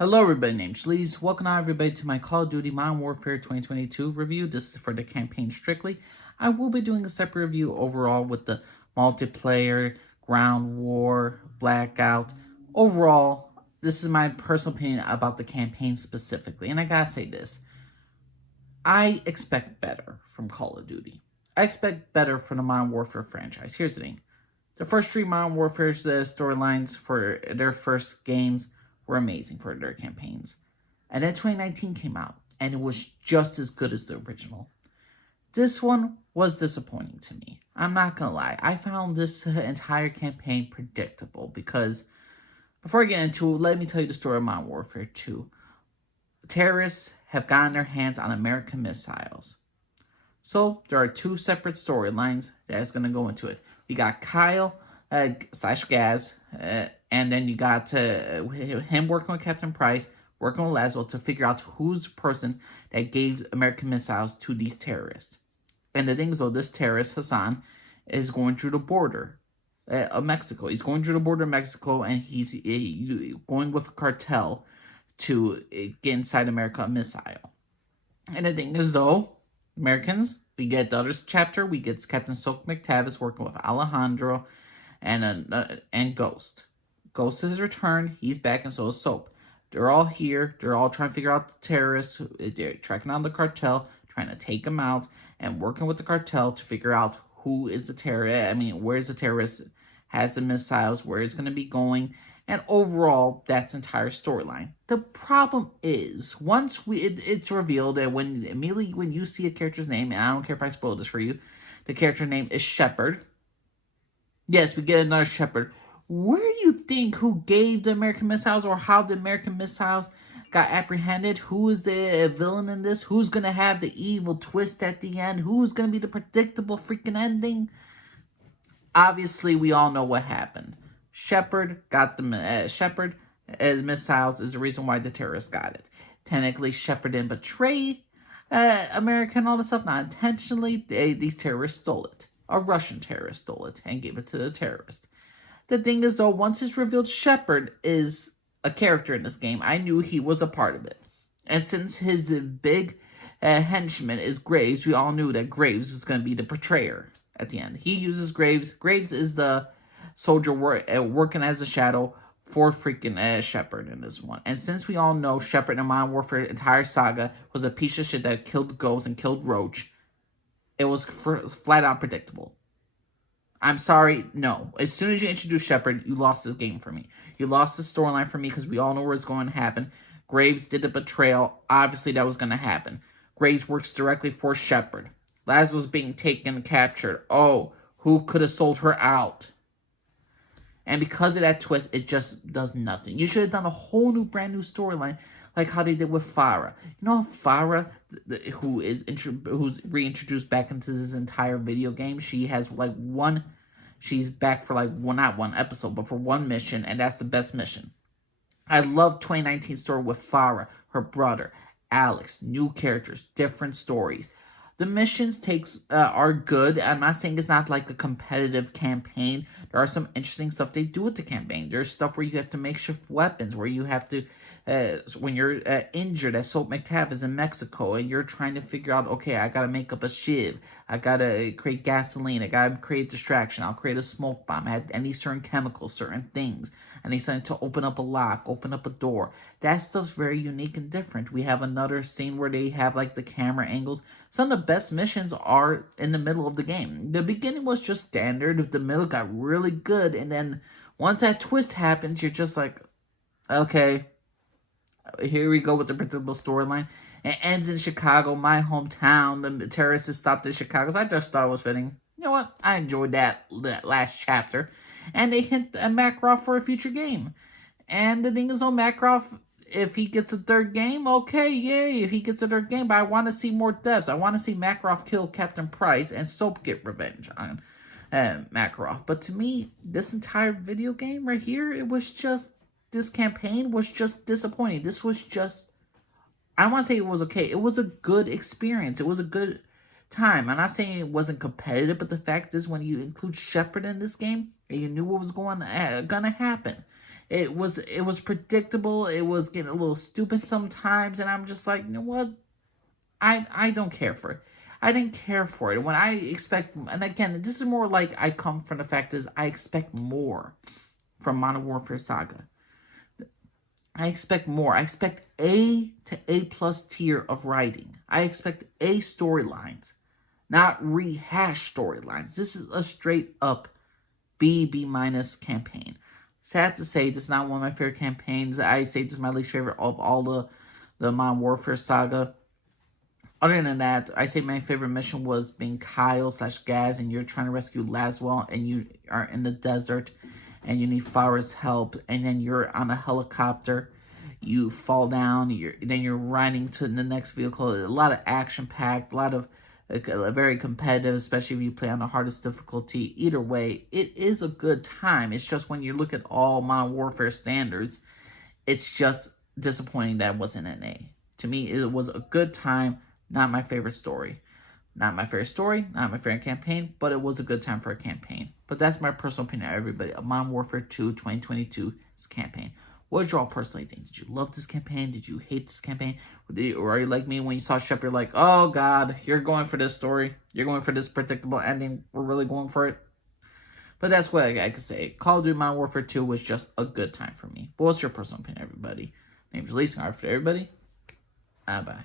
Hello everybody, named Sleaze. Welcome everybody to my Call of Duty Modern Warfare 2022 review. This is for the campaign strictly. I will be doing a separate review overall with the multiplayer, ground war, blackout. Overall, this is my personal opinion about the campaign specifically. And I gotta say this. I expect better from Call of Duty. I expect better from the Modern Warfare franchise. Here's the thing. The first three Modern Warfare storylines for their first games were amazing for their campaigns. And then 2019 came out, and it was just as good as the original. This one was disappointing to me. I'm not gonna lie. I found this entire campaign predictable because, before I get into it, let me tell you the story of Modern Warfare 2. Terrorists have gotten their hands on American missiles. So there are two separate storylines that's going to go into it. We got Kyle slash Gaz, and then you got him working with Captain Price, working with Laswell to figure out who's the person that gave American missiles to these terrorists. And the thing is, though, this terrorist, Hassan, is going through the border of Mexico. He's going through the border of Mexico, and he's going with a cartel to get inside America a missile. And the thing is, though, Americans, we get the other chapter. We get Captain Soap McTavish working with Alejandro and Ghost. Ghost has returned. He's back, and so is Soap. They're all here. They're all trying to figure out the terrorists. They're tracking down the cartel, trying to take them out, and working with the cartel to figure out who is the terrorist. Where's the terrorist, has the missiles, where it's going to be going. And overall, that's entire storyline. The problem is, once it's revealed that immediately when you see a character's name, and I don't care if I spoil this for you, the character name is Shepard. Yes, we get another Shepard. Where do you think who gave the American missiles, or how the American missiles got apprehended? Who is the villain in this? Who's going to have the evil twist at the end? Who's going to be the predictable freaking ending? Obviously, we all know what happened. Shepard got the Shepard as missiles is the reason why the terrorists got it. Technically, Shepard didn't betray America and all this stuff. Not intentionally. These terrorists stole it. A Russian terrorist stole it and gave it to the terrorist. The thing is, though, once it's revealed Shepard is a character in this game, I knew he was a part of it. And since his big henchman is Graves, we all knew that Graves was going to be the betrayer at the end. He uses Graves. Graves is the soldier working as a shadow for freaking Shepard in this one. And since we all know Shepard in Modern Warfare entire saga was a piece of shit that killed Ghost and killed Roach, it was flat out predictable. I'm sorry, no. As soon as you introduce Shepard, you lost this game for me. You lost the storyline for me because we all know where it's going to happen. Graves did the betrayal. Obviously, that was going to happen. Graves works directly for Shepard. Laz was being taken and captured. Oh, who could have sold her out? And because of that twist, it just does nothing. You should have done a whole new, brand new storyline, like how they did with Farah. You know, Farah, who's reintroduced back into this entire video game. She has she's back for not one episode, but for one mission, and that's the best mission. I love 2019 story with Farah, her brother, Alex, new characters, different stories. The missions are good. I'm not saying it's not like a competitive campaign. There are some interesting stuff they do with the campaign. There's stuff where you have to makeshift weapons, where you have to, when you're injured, as Soap McTavish is in Mexico, and you're trying to figure out, okay, I gotta make up a shiv, I gotta create gasoline, I gotta create distraction, I'll create a smoke bomb, I need certain chemicals, certain things. I need something to open up a lock, open up a door. That stuff's very unique and different. We have another scene where they have the camera angles. Some of the best missions are in the middle of the game. The beginning was just standard. The middle got really good. And then once that twist happens, you're just like, okay, here we go with the predictable storyline. It ends in Chicago, my hometown. The terrorists stopped in Chicago. So I just thought it was fitting. You know what? I enjoyed that last chapter. And they hint at Makarov for a future game. And the thing is, on Makarov, if he gets a third game, okay, yay, if he gets a third game. But I want to see more deaths. I want to see Makarov kill Captain Price and Soap get revenge on Makarov. But to me, this entire video game right here, this campaign was just disappointing. This was just, I don't want to say it was okay. It was a good experience. It was a good time. I'm not saying it wasn't competitive, but the fact is when you include Shepard in this game, and you knew what was gonna happen, It was predictable. It was getting a little stupid sometimes, and I'm just like, you know what? I don't care for it. I didn't care for it. When I expect, and again, this is more like I come from the fact is I expect more from Modern Warfare Saga. I expect more. I expect A to A plus tier of writing. I expect A storylines, not rehash storylines. This is a straight up B minus campaign. Sad to say, this is not one of my favorite campaigns. I say this is my least favorite of all the Modern Warfare Saga. Other than that, I say my favorite mission was being Kyle / Gaz, and you're trying to rescue Laswell, and you are in the desert, and you need Farah's help, and then you're on a helicopter, you fall down, then you're riding to the next vehicle. A lot of action packed, a lot of very competitive, especially if you play on the hardest difficulty. Either way, it is a good time. It's just when you look at all Modern Warfare standards, it's just disappointing that it wasn't an A. To me, it was a good time. Not my favorite story. Not my favorite story, not my favorite campaign, but it was a good time for a campaign. But that's my personal opinion, everybody. Modern Warfare 2 2022's campaign. What did you all personally think? Did you love this campaign? Did you hate this campaign? Or are you like me when you saw Shep, you're like, oh God, you're going for this story. You're going for this predictable ending. We're really going for it. But that's what I could say. Call of Duty Modern Warfare 2 was just a good time for me. But what's your personal opinion, everybody? My name's Elise, and for everybody. Bye.